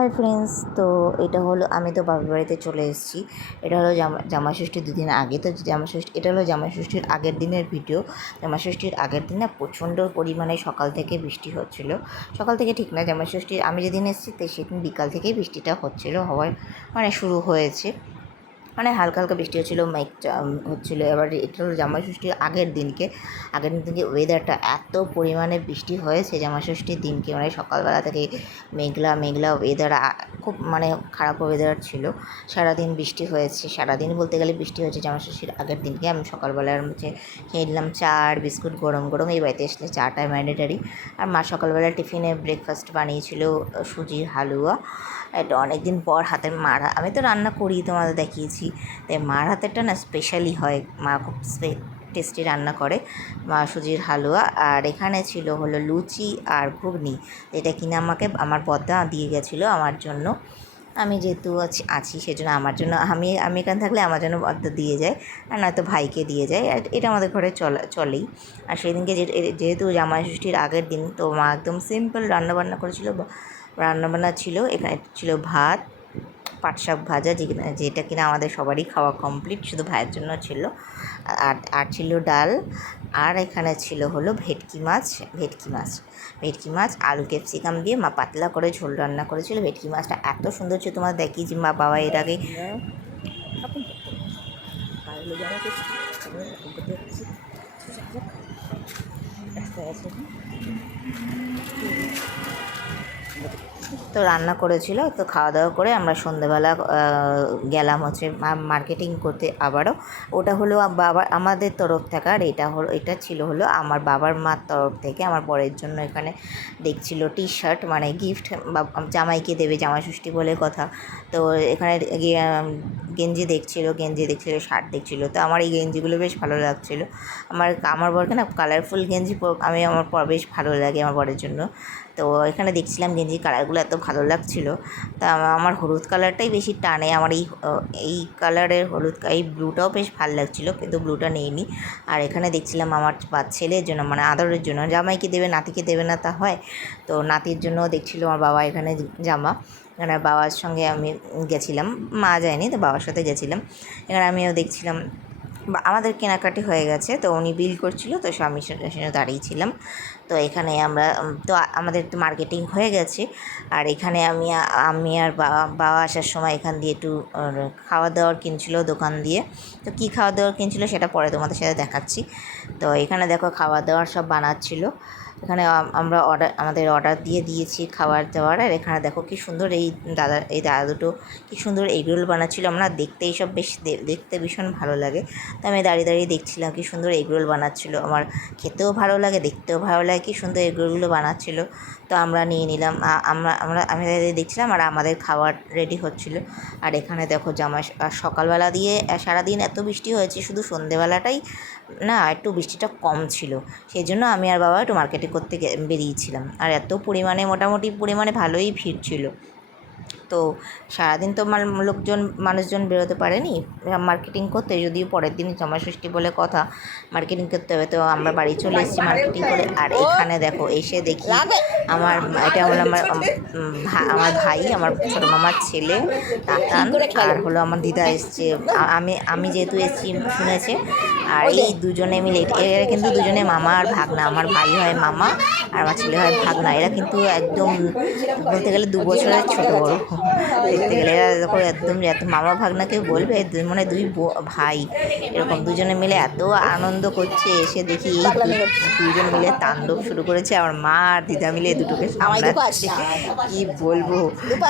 Hi friends, তো এটা হলো আমি তো বাবার বাড়িতে চলে এসেছি। এটা হলো জামাই ষষ্ঠীর দুদিন আগে। তো জামাই ষষ্ঠী, এটা হলো জামাই ষষ্ঠীর আগের দিনের ভিডিও। জামাই ষষ্ঠীর আগের দিন না প্রচণ্ড পরিমাণে সকাল থেকে বৃষ্টি হচ্ছিলো। সকাল থেকে ঠিক না, জামাই ষষ্ঠীর আমি যেদিন এসেছি তো সেদিন বিকাল থেকেই বৃষ্টিটা হওয়ার শুরু হয়েছে। হালকা হালকা বৃষ্টি হচ্ছিলো, মেঘটা হচ্ছিলো। এবার এটা হলো জামাই ষষ্ঠীর আগের দিনকে ওয়েদারটা এত পরিমাণে বৃষ্টি হয়েছে জামাই ষষ্ঠীর দিনকে, সকালবেলা থেকে মেঘলা মেঘলা ওয়েদার, খুব খারাপ ওয়েদার ছিল। সারাদিন বৃষ্টি হয়েছে, সারাদিন বলতে গেলে বৃষ্টি হয়েছে জামাই ষষ্ঠীর আগের দিনকে। আমি সকালবেলার মধ্যে খেয়ে নিলাম চা আর বিস্কুট, গরম গরম। এই বাড়িতে আসলে চাটা ম্যান্ডেটারি। আর মা সকালবেলা টিফিনে ব্রেকফাস্ট বানিয়েছিল সুজির হালুয়া। এটা অনেক দিন পর হাতের মার, আমি তো রান্না করি, তোমাদের দেখিয়েছি। তাই মার হাতেরটা না স্পেশালি হয়, মা খুব টেস্টি রান্না করে। মা সুজির হালুয়া, আর এখানে ছিল হলো লুচি আর ঘুগনি, যেটা কিনা আমাকে আমার বদ্দা দিয়ে গেছিলো আমার জন্য। আমি যেহেতু আছি সেজন্য আমার জন্য, আমি এখানে থাকলে আমার জন্য বদ্দা দিয়ে যায়, আর নয়তো ভাইকে দিয়ে যায়। আর এটা আমাদের ঘরে চলেই। আর সেদিনকে যেহেতু জামাই ষষ্ঠীর আগের দিন, তো মা একদম সিম্পল রান্নাবান্না করেছিল। রান্নাবান্না ছিল, এখানে ছিল ভাত, পাট শাক ভাজা, যেটা কিনা আমাদের সবারই খাওয়া কমপ্লিট, শুধু ভাইয়ের জন্য ছিল। আর ছিল ডাল, আর এখানে ছিল হলো ভেটকি মাছ আলু ক্যাপসিকাম দিয়ে মা পাতলা করে ঝোল রান্না করেছিল। ভেটকি মাছটা এত সুন্দর ছিল, তোমার দেখিয়েছি। মা বাবা এর আগে তো রান্না করেছিল। তো খাওয়া দাওয়া করে আমরা সন্ধেবেলা গেলাম মার্কেটিং করতে আবারও। ওটা হলো আমাদের তরফ থেকে, আর এটা ছিল হলো আমার বাবার মার তরফ থেকে আমার বরের জন্য। এখানে দেখছিল টি শার্ট, গিফট জামাইকে দেবে, জামাই ষষ্ঠী বলে কথা। তো এখানে গেঞ্জি দেখছিল, শার্ট দেখছিল। তো আমার এই গেঞ্জিগুলো বেশ ভালো লাগছিলো। আমার বরকে না কালারফুল গেঞ্জি আমার বেশ ভালো লাগে আমার বরের জন্য। তো এখানে দেখছিলাম গেঞ্জি কালারগুলো এত ভালো লাগছিলো। তা আমার হলুদ কালারটাই বেশি টানে, আমার এই কালারের এই ব্লুটাও বেশ ভালো লাগছিলো, কিন্তু ব্লুটা নেইনি। আর এখানে দেখছিলাম আমার ছেলের জন্য, আদরের জন্য, জামাইকে দেবে নাতিকে দেবে না তা হয়, তো নাতির জন্য দেখছিল আমার বাবা এখানে জামা। এখানে বাবার সঙ্গে আমি গেছিলাম, মা যায়নি, তো বাবার সাথে গেছিলাম। এখানে আমিও দেখছিলাম, আমাদের কেনাকাটি হয়ে গেছে, তো উনি বিল করছিল, তো স্বামীর সাথে দাঁড়িয়েছিলাম। তো এখানে আমাদের তো মার্কেটিং হয়ে গেছে। আর এখানে আমি আর বাবা আসার সময় এখান দিয়ে একটু খাওয়া দাওয়ার কিনছিল দোকান দিয়ে। তো কী খাওয়া দাওয়ার কিনছিল সেটা পরে তোমাদের সাথে দেখাচ্ছি। তো এখানে দেখো খাওয়া দাওয়ার সব বানাচ্ছিল। এখানে আমরা আমাদের অর্ডার দিয়ে দিয়েছি খাবার দাবার। আর এখানে দেখো কি সুন্দর এই দাদা দুটো কি সুন্দর এগরোল বানাচ্ছিল। আমরা দেখতে এইসব বেশ দেখতে ভীষণ ভালো লাগে। তো আমি দাঁড়িয়ে দাঁড়িয়ে দেখছিলাম কি সুন্দর এগরোল বানাচ্ছিল। আমার খেতেও ভালো লাগে, দেখতেও ভালো লাগে, কি সুন্দর এগরোলগুলো বানাচ্ছিল। তো আমরা নিয়ে নিলাম, আমি দেখছিলাম, আর আমাদের খাবার রেডি হচ্ছিল। আর এখানে দেখো সকালবেলা দিয়ে সারাদিন এত বৃষ্টি হয়েছে, শুধু সন্ধেবেলাটাই না একটু বৃষ্টিটা কম ছিল। সেই জন্য আমি আর বাবা একটু মার্কেটে করতে বেরিয়েছিলাম। আর এত মোটামুটি পরিমাণে ভালোই ভিড় ছিল। তো সারাদিন তো মানুষজন বেরোতে পারেনি মার্কেটিং করতে, যদিও পরের দিন জামাই ষষ্ঠী বলে কথা, মার্কেটিং করতে হবে। তো আমরা বাড়ি চলে এসেছি মার্কেটিং করে। আর এখানে দেখো এসে দেখি এটা হলো আমার ভাই, আমার ছোটো মামার ছেলে তাতান, আর হলো আমার দিদা এসছে। আমি যেহেতু এসেছি শুনেছে। আর এই দুজনে মিলে, এরা কিন্তু দুজনে মামা আর ভাগনা, আমার ভাই হয় মামা আর আমার ছেলে হয় ভাগনা। এরা কিন্তু একদম বলতে গেলে 2 বছরের ছোটো বড়ো দেখতে গেলে। এরা দেখো একদম মামা ভাগনাকে বলবে দুই ভাই, এরকম দুজনে মিলে এত আনন্দ করছে। এসে দেখি এই দুজন মিলে তাণ্ডব শুরু করেছে। আমার মা আর দিদা মিলে দুটোকে সামলাচ্ছে, কি বলবো।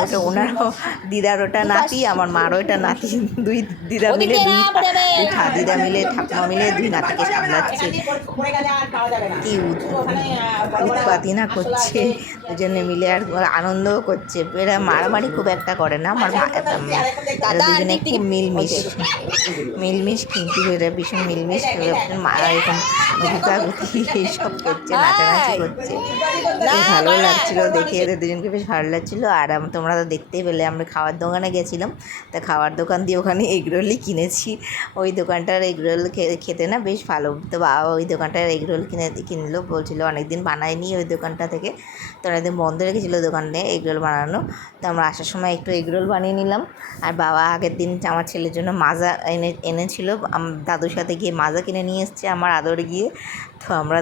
ওটা ওনারও দিদার ওটা নাতি, আমার মারও এটা নাতি, দুই দিদা মিলে দিদা মিলে ঠাকুমা মিলে দুই নাতিকে সামলাচ্ছে। কি উৎপাতি না করছে দুজনে মিলে, আর আনন্দও করছে। এরা মারামারি খুব একটা করে না, আমার এরা দুজনে খুব মিলমিশ কিন্তু এরা ভীষণ মিলমিশ এরকম গুতাগুতি এইসব করছে, নাচানাচি করছে, বেশ ভালো লাগছিলো দেখে, এদের দুজনকে বেশ ভালো লাগছিলো। আর তোমরা তো দেখতেই পেলে আমরা খাওয়ার দোকানে গেছিলাম, তা খাওয়ার দোকান দিয়ে ওখানে এগরোলই কিনেছি। ওই দোকানটার এগরোল খেতে না বেশ ভালো, তো বাবা ওই দোকানটার এগরোল কিনলো, বলছিলো অনেকদিন বানায়নি ওই দোকানটা থেকে, তো অনেকদিন বন্ধ রেখেছিলো দোকানে এগরোল বানানো। তো আমরা আসার সময় একটু এগরোল বানিয়ে নিলাম। আর বাবা আগের দিন আমার ছেলের জন্য মাজা এনেছিল, দাদুর সাথে গিয়ে মাজা কিনে নিয়ে এসছে আমার আদরে গিয়ে। তো আমরা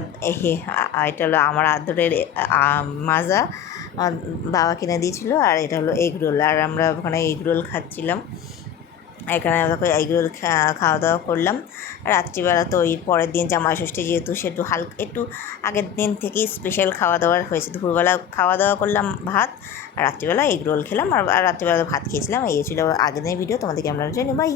এটা হলো আমার আদরের মাজা বাবা কিনে দিয়েছিলো, আর এটা হলো এগরোল, আর আমরা ওখানে এগরোল খাচ্ছিলাম। এখানে এগরোল খাওয়া দাওয়া করলাম। রাত্রিবেলা তো ওই পরের দিন জামাইষষ্ঠী যেহেতু, সেটু একটু আগের দিন থেকেই স্পেশাল খাওয়া দাওয়ার হয়েছে। দুপুরবেলা খাওয়া দাওয়া করলাম ভাত, আর রাত্রিবেলা এগরোল খেলাম, আর রাত্রিবেলা ভাত খেয়েছিলাম। এই ছিল আগের দিনের ভিডিও, তোমাদেরকে আমরা জানি বাই।